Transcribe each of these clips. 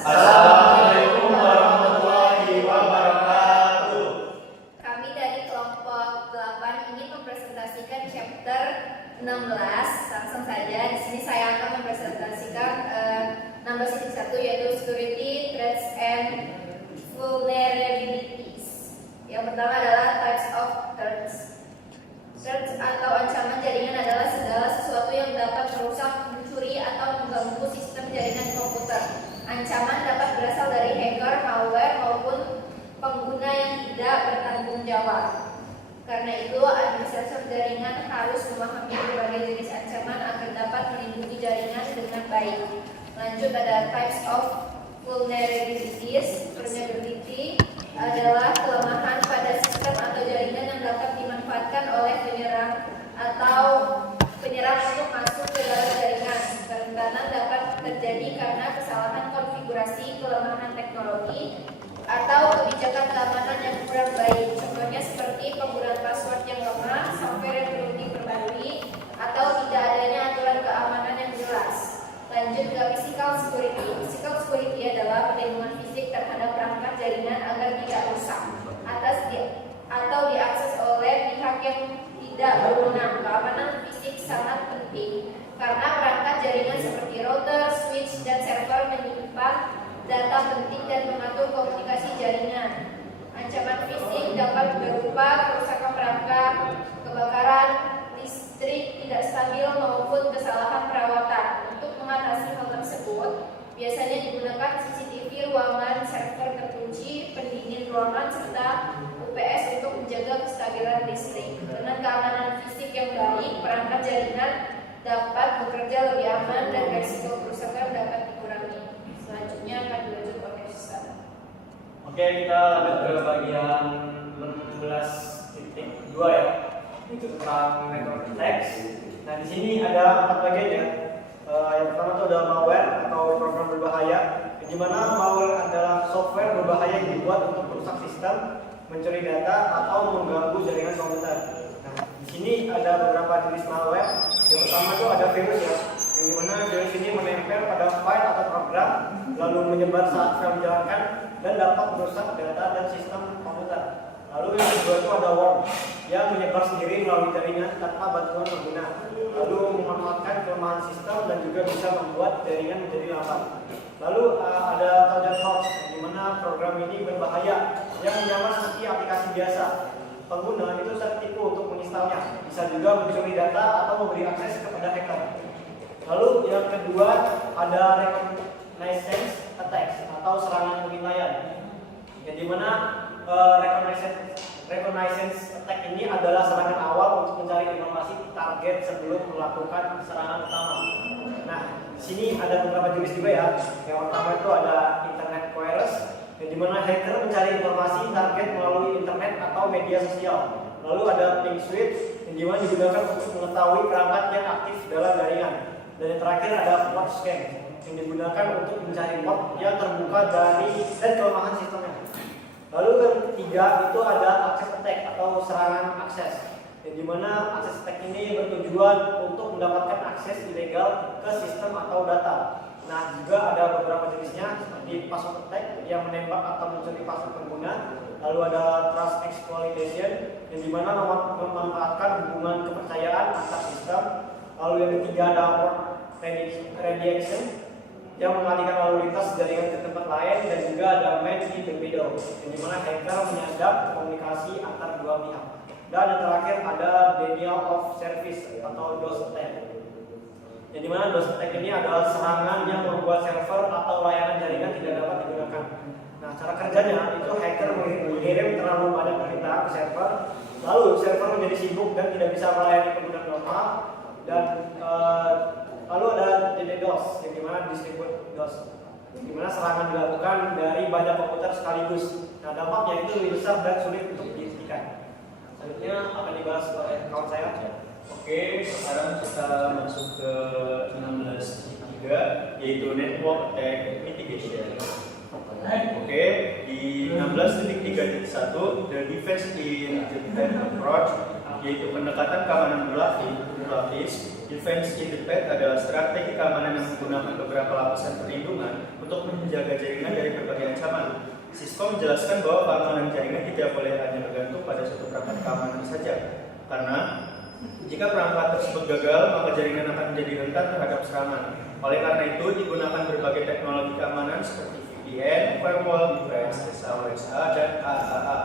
Assalamualaikum warahmatullahi wabarakatuh. Kami dari kelompok 8 ingin mempresentasikan chapter 16. Langsung saja, di sini saya akan mempresentasikan 16.1 yaitu Security, Threats, and Vulnerabilities. Yang pertama adalah Types of Threats. Threats atau ancaman jaringan adalah segala sesuatu yang dapat merusak, mencuri, atau mengganggu sistem jaringan komputer. Ancaman dapat berasal dari hacker, malware, maupun pengguna yang tidak bertanggung jawab. Karena itu, administrator jaringan harus memahami berbagai jenis ancaman agar dapat melindungi jaringan dengan baik. Lanjut, ada types of vulnerabilities. Vulnerability adalah kelemahan pada sistem atau jaringan yang dapat dimanfaatkan oleh penyerang untuk masuk ke dalam jaringan. Kerentanan dapat terjadi karena kesalahan konfigurasi, kelemahan teknologi, atau kebijakan keamanan yang kurang baik. Contohnya seperti penggunaan password yang lemah, software yang belum diperbarui, atau tidak adanya aturan keamanan yang jelas. Lanjut ke physical security. Physical security adalah perlindungan fisik terhadap perangkat jaringan agar tidak rusak atau diakses oleh pihak yang tidak berwenang. Keamanan fisik sangat penting karena perangkat jaringan seperti router, switch, dan server menyimpan data penting dan mengatur komunikasi jaringan. Ancaman fisik dapat berupa kerusakan perangkat, kebakaran, listrik tidak stabil, maupun kesalahan perawatan. Untuk mengatasi hal tersebut, biasanya digunakan CCTV ruangan, server terkunci, pendingin ruangan, serta UPS untuk menjaga kestabilan listrik. Dengan keamanan fisik yang baik, perangkat jaringan dapat bekerja lebih aman dan risiko kerusakan dapat dikurangi. Selanjutnya akan dilanjut oleh Ustaz. Oke, kita lanjut ke bagian 16.2 ya. Itu tentang network attacks. Nah, di sini ada 4 bagian ya. Yang pertama itu ada malware atau program berbahaya. Di mana malware adalah software berbahaya yang dibuat untuk merusak sistem, mencuri data, atau mengganggu jaringan komputer. Nah, di sini ada beberapa jenis malware. Yang pertama itu ada virus ya, yang dimana virus ini menempel pada file atau program, lalu menyebar saat file dijalankan dan dapat merusak data dan sistem komputer. Lalu yang kedua itu ada worm, yang menyebar sendiri melalui jaringan tanpa bantuan pengguna, lalu memanfaatkan kelemahan sistem dan juga bisa membuat jaringan menjadi lambat. Lalu ada Trojan horse, di mana program ini berbahaya yang menyamar seperti aplikasi biasa. Pengguna itu tertipu untuk menginstalnya, bisa juga mencuri data atau memberi akses kepada hacker. Lalu yang kedua ada reconnaissance attacks atau serangan pengintaian, yang dimana reconnaissance attack ini adalah serangan awal untuk mencari informasi target sebelum melakukan serangan utama. Nah, di sini ada beberapa jenis juga ya. Yang pertama itu ada internet virus, yang dimana hacker mencari informasi target melalui internet atau media sosial. Lalu ada ping switch, yang dimana digunakan untuk mengetahui perangkat yang aktif dalam jaringan. Dan yang terakhir ada port scan, yang digunakan untuk mencari port yang terbuka dan kelemahan sistemnya. Lalu yang ketiga itu ada access attack atau serangan akses, yang dimana akses attack ini bertujuan untuk mendapatkan akses ilegal ke sistem atau data. Nah, juga ada beberapa jenisnya seperti password attack yang menembak atau mencuri password pengguna. Lalu ada trust exploitation, yang dimana memanfaatkan hubungan kepercayaan antar sistem. Lalu yang ketiga ada port redirection, yang mengalihkan lalu lintas jaringan ke tempat lain. Dan juga ada man in the middle, yang dimana hacker menyadap komunikasi antar dua pihak. Dan yang terakhir ada denial of service atau DOS attack, yang dimana DOS attack ini adalah serangan yang membuat server atau layanan jaringan tidak dapat digunakan. Nah, cara kerjanya itu hacker mengirim terlalu banyak perintah ke server, lalu server menjadi sibuk dan tidak bisa melayani pengguna normal. Dan lalu ada DDoS, yang dimana distribute DOS, yang dimana serangan dilakukan dari banyak komputer sekaligus. Nah, dampaknya itu lebih besar dan sulit untuk dihentikan. Selanjutnya akan dibahas oleh kawan saya. Oke, sekarang kita masuk ke 16.3, yaitu Network Attack Mitigation. Oke, di 16.3.1 The Defense in Digital Approach, yaitu pendekatan keamanan berlapis Defense in the Path adalah strategi keamanan yang menggunakan beberapa lapisan perlindungan untuk menjaga jaringan dari berbagai ancaman. Cisco menjelaskan bahwa keamanan jaringan tidak boleh hanya bergantung pada satu perangkat keamanan saja, karena jika perangkat tersebut gagal, maka jaringan akan menjadi rentan terhadap serangan. Oleh karena itu, digunakan berbagai teknologi keamanan seperti VPN, firewall, IPS, SAOSA, dan AAA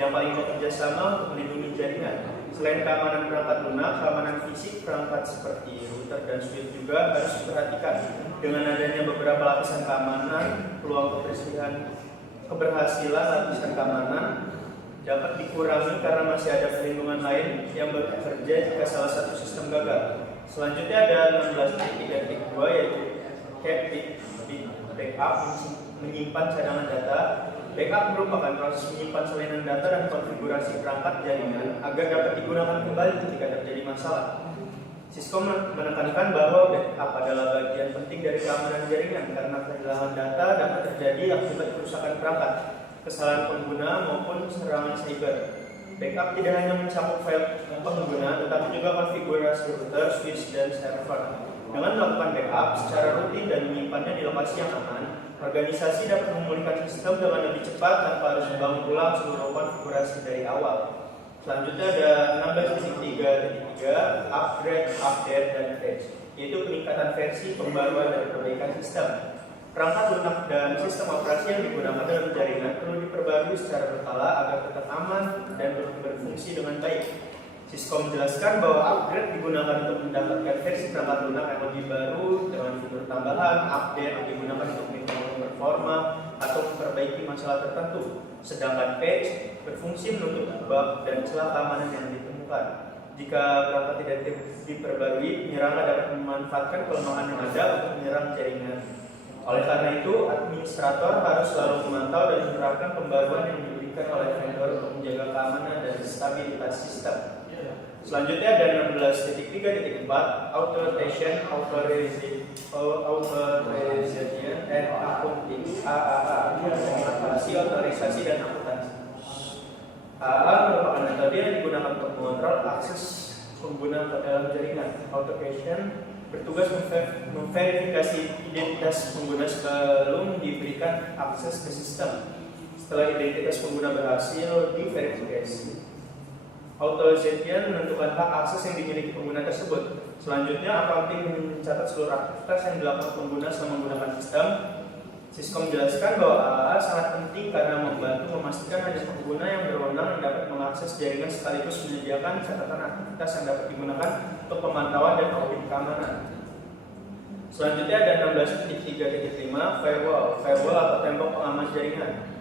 yang paling bekerja sama untuk melindungi jaringan. Selain keamanan perangkat lunak, keamanan fisik perangkat seperti router dan switch juga harus diperhatikan. Dengan adanya beberapa lapisan keamanan, peluang keberhasilan lapisan keamanan dapat dikurangi karena masih ada perlindungan lain yang bekerja jika salah satu sistem gagal. Selanjutnya ada 16.3.2 yaitu backup, menyimpan cadangan data. Backup merupakan proses menyimpan salinan data dan konfigurasi perangkat jaringan agar dapat digunakan kembali ketika terjadi masalah. Cisco menekankan bahwa backup adalah bagian penting dari keamanan jaringan karena kehilangan data dapat terjadi akibat kerusakan perangkat, kesalahan pengguna maupun serangan cyber. Backup tidak hanya mencakup file pengguna, tetapi juga konfigurasi router, switch, dan server. Dengan melakukan backup secara rutin dan menyimpannya di lokasi yang aman, organisasi dapat memulihkan sistem dengan lebih cepat tanpa harus membangun ulang seluruh konfigurasi dari awal. Selanjutnya ada 16.3.3 upgrade, update, dan patch, yaitu peningkatan versi, pembaruan, dan perbaikan sistem. Perangkat lunak dan sistem operasi yang digunakan dalam jaringan perlu diperbarui secara berkala agar tetap aman dan berfungsi dengan baik. Cisco menjelaskan bahwa upgrade digunakan untuk mendapatkan versi perangkat lunak yang lebih baru dengan fitur tambahan, update digunakan untuk memperbaiki performa atau memperbaiki masalah tertentu, sedangkan patch berfungsi menutup bug dan celah keamanan yang ditemukan. Jika perangkat tidak diperbarui, penyerang dapat memanfaatkan kelemahan yang ada untuk menyerang jaringan. Oleh karena itu, administrator harus selalu memantau dan menerapkan pembaruan yang diberikan oleh vendor untuk menjaga keamanan dan stabilitas sistem. Selanjutnya ada 16.3.4 Authorization, and Accounting AAA, mengatasi otorisasi dan akuntansi. AAA merupakan metode yang digunakan untuk mengontrol akses pengguna ke dalam jaringan. Authorization bertugas memverifikasi identitas pengguna sebelum diberikan akses ke sistem. Setelah identitas pengguna berhasil diverifikasi, Authorization menentukan hak akses yang dimiliki pengguna tersebut. Selanjutnya, accounting mencatat seluruh aktivitas yang dilakukan pengguna selama menggunakan sistem. Cisco menjelaskan bahwa AAA sangat penting karena membantu memastikan hanya pengguna yang berwenang yang dapat mengakses jaringan sekaligus menyediakan catatan aktivitas yang dapat digunakan untuk pemantauan dan audit keamanan. Selanjutnya ada 16.3.5 Firewall. Firewall atau tembok pengaman jaringan.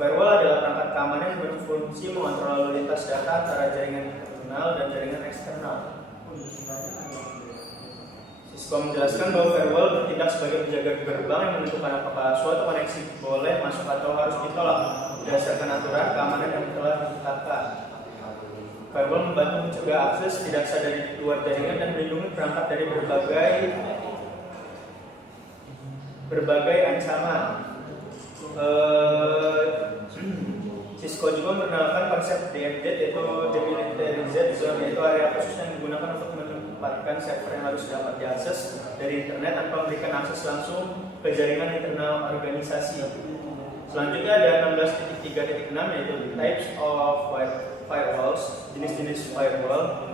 Firewall adalah perangkat keamanan yang berfungsi mengontrol lalu lintas data antara jaringan internal dan jaringan eksternal. Cisco menjelaskan bahwa firewall bertindak sebagai penjaga gerbang yang menentukan apakah suatu koneksi boleh masuk atau harus ditolak berdasarkan aturan keamanan yang telah ditetapkan. Firewall membantu mencegah akses tidak sah dari luar jaringan dan melindungi perangkat dari berbagai ancaman. Cisco juga memperkenalkan konsep DMZ, yaitu Demilitarized Zone, yaitu area khusus yang digunakan untuk menempatkan server yang harus dapat diakses dari internet tanpa memberikan akses langsung ke jaringan internal organisasi. Selanjutnya ada 16.3.6 yaitu types of firewalls, jenis-jenis firewall.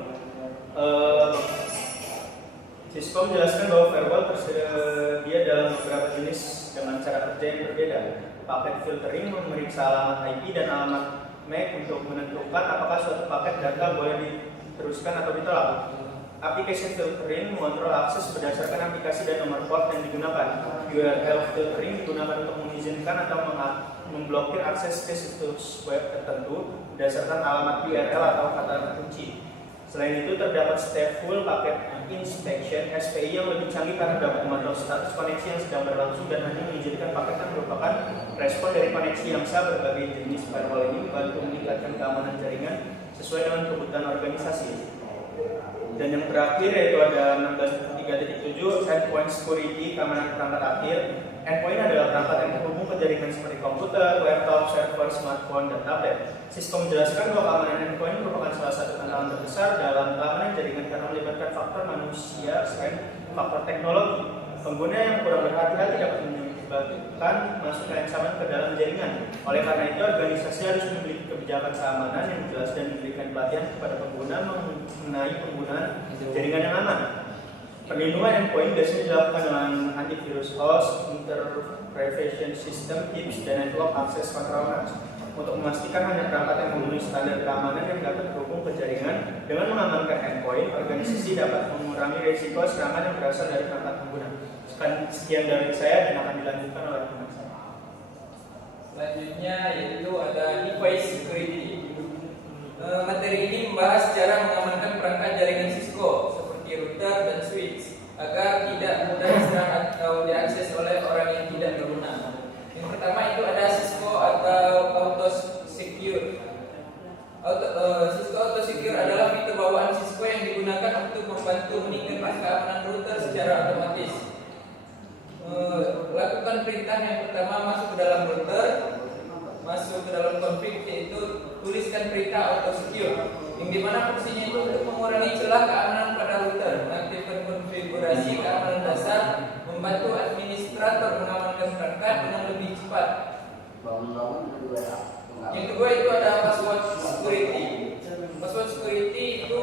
Cisco menjelaskan bahwa firewall tersedia dalam beberapa jenis dengan cara kerja yang berbeda. Paket filtering memeriksa alamat IP dan alamat MAC untuk menentukan apakah suatu paket data boleh diteruskan atau ditolak. Application filtering mengontrol akses berdasarkan aplikasi dan nomor port yang digunakan. URL filtering digunakan untuk mengizinkan atau memblokir akses ke situs web tertentu berdasarkan alamat URL atau kata kunci. Selain itu, terdapat stateful packet inspection (SPI) yang lebih canggih karena dapat memantau status koneksi yang sedang berlangsung dan hanya mengizinkan paket yang merupakan respon dari koneksi yang sah. Berbagai jenis firewall ini membantu meningkatkan keamanan jaringan sesuai dengan kebutuhan organisasi. Dan yang terakhir yaitu ada 16.3.7 endpoint security, keamanan perangkat akhir. Endpoint adalah perangkat yang terhubung ke jaringan seperti komputer, laptop, server, smartphone, dan tablet. Cisco menjelaskan bahwa keamanan endpoint merupakan salah satu tantangan terbesar dalam keamanan jaringan karena melibatkan faktor manusia selain faktor teknologi. Pengguna yang kurang berhati-hati dapat menyebabkan masuk ke ancaman ke dalam jaringan. Oleh karena itu, organisasi harus memiliki kebijakan keamanan yang jelas dan memberikan pelatihan kepada pengguna mengenai penggunaan jaringan yang aman. Perlindungan endpoint biasanya dilakukan dengan antivirus host, interpretation system, tips, dan network access control nodes. Untuk memastikan hanya perangkat yang memenuhi standar keamanan yang dapat terhubung ke jaringan, dengan mengamankan endpoint, organisasi dapat mengurangi risiko serangan yang berasal dari perangkat pengguna. Sekian dari saya dan akan dilanjutkan oleh teman saya. Selanjutnya yaitu ada device security. Materi ini membahas cara mengamankan perangkat jaringan Cisco seperti router dan switch agar tidak mudah diserang atau diakses oleh orang yang tidak berwenang. Yang pertama itu ada Cisco atau Auto Secure. Cisco Auto Secure adalah fitur bawaan Cisco yang digunakan untuk membantu meningkatkan keamanan router secara otomatis. Lakukan perintah yang pertama masuk ke dalam router, masuk ke dalam config, yaitu tuliskan perintah Auto Secure, yang dimana fungsinya itu untuk mengurangi celah keamanan pada router, mengaktifkan konfigurasi keamanan dasar, membantu administrator mengamankan perangkat dengan lebih cepat. Yang kedua itu ada password security. Password security itu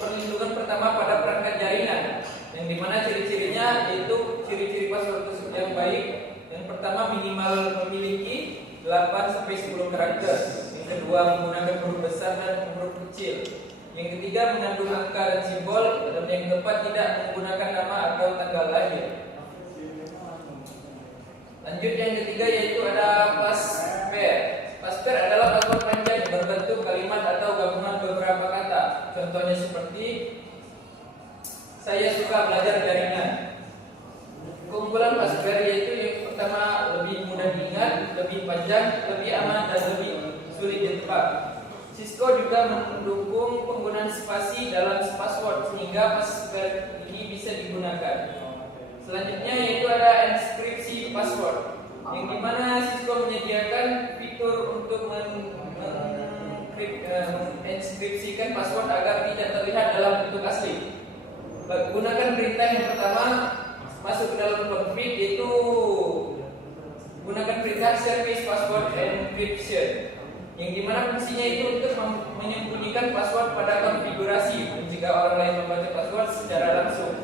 perlindungan pertama pada perangkat jaringan, yang dimana ciri-cirinya yaitu ciri-ciri password tersebut yang baik. Yang pertama minimal memiliki 8-10 karakter. Yang kedua menggunakan huruf besar dan huruf kecil. Yang ketiga mengandung angka dan simbol. Dan yang keempat tidak menggunakan nama atau tanggal lahir. Lanjut yang ketiga yaitu ada passpair. Passpair adalah password panjang berbentuk kalimat atau gabungan beberapa kata. Contohnya seperti saya suka belajar jaringan. Kumpulan passpair yaitu yang pertama lebih mudah diingat, lebih panjang, lebih aman, dan lebih sulit ditebak. Cisco juga mendukung penggunaan spasi dalam password sehingga passpair ini bisa digunakan. Selanjutnya yaitu ada enkripsi password, yang dimana Cisco menyediakan fitur untuk mengenkripsikan password agar tidak terlihat dalam bentuk asli. Gunakan perintah yang pertama masuk ke dalam config, yaitu gunakan perintah service password encryption, yang dimana fungsinya itu untuk menyembunyikan password pada konfigurasi jika orang lain membaca password secara langsung.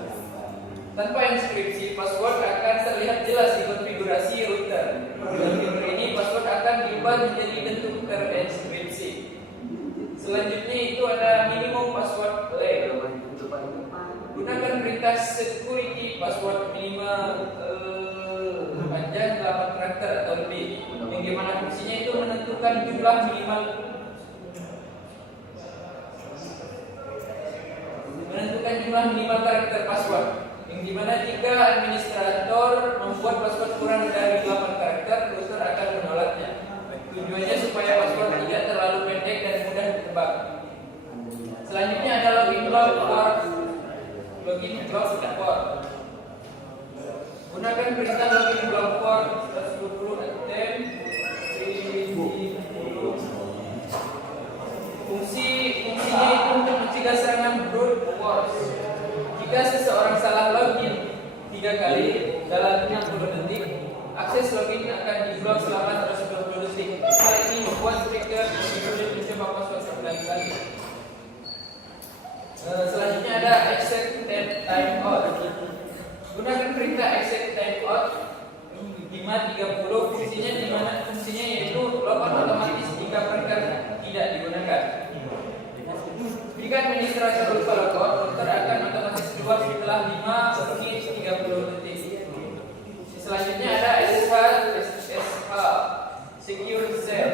Tanpa enkripsi, password akan terlihat jelas di konfigurasi router. Dengan fitur ini, password akan diubah menjadi bentuk terenkripsi. Selanjutnya itu ada minimum password length. Gunakan perintah security password minimal panjang 8 karakter atau lebih, yang dimana fungsinya itu menentukan jumlah minimal karakter password, yang dimana jika administrator membuat password kurang dari 8 karakter, router akan menolaknya. Tujuannya supaya password tidak terlalu pendek dan mudah ditebak. Selanjutnya ada login block port. Gunakan perintah login block port 120 attempt. Fungsinya itu untuk mencegah serangan brute force. Jika seseorang salah login 3 kali dalam 60 detik, akses login akan diblok selama 120 detik. Hal ini membuat trigger sulit mencoba password berkali-kali. Selanjutnya ada exit timeout. Gunakan perintah exit timeout 530. Fungsinya yaitu logout otomatis jika perangkat tidak digunakan. Jika administrator lupa logout, router akan otomatis keluar setelah 5 menit 30 detik. Selanjutnya ada SSH Secure Shell.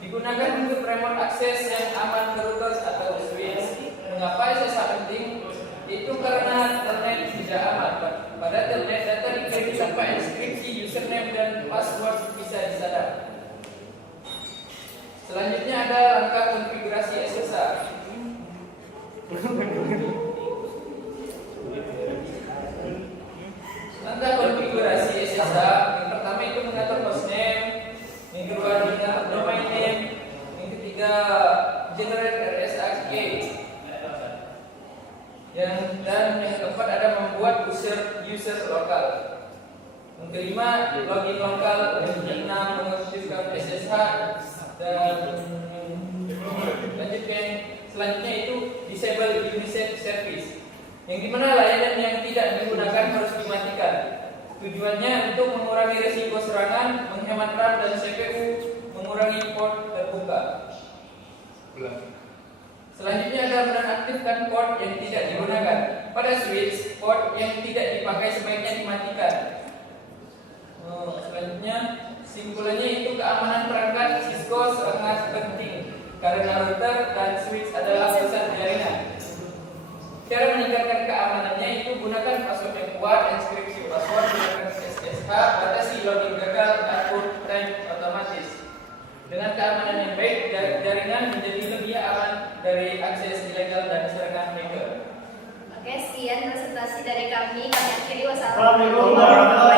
Digunakan untuk remote access yang aman ke router atau switch. Mengapa SSH penting? Itu karena telnet tidak aman. Pada telnet data dikirim tanpa enkripsi, username dan password bisa disadap. Selanjutnya ada langkah konfigurasi SSH. kelima, login lokal. Keenam, mengaktifkan SSH. Dan lanjutkan selanjutnya itu disable UNICEF service, yang dimana layanan yang tidak digunakan harus dimatikan. Tujuannya untuk mengurangi risiko serangan, menghemat RAM dan CPU, mengurangi port terbuka. Selanjutnya adalah menonaktifkan port yang tidak digunakan. Pada switch, port yang tidak dipakai sebaiknya dimatikan. Selanjutnya, simpulannya itu keamanan perangkat Cisco sangat penting karena router dan switch adalah pusat jaringan. Cara meningkatkan keamanannya itu gunakan password yang kuat, enkripsi password, gunakan SSH, batasi login gagal, atur time otomatis. Dengan keamanan yang baik, jaringan menjadi lebih aman dari akses ilegal dan serangan hacker. Oke, sekian presentasi dari kami. Kami akhiri. Wassalamualaikum Assalamualaikum warahmatullahi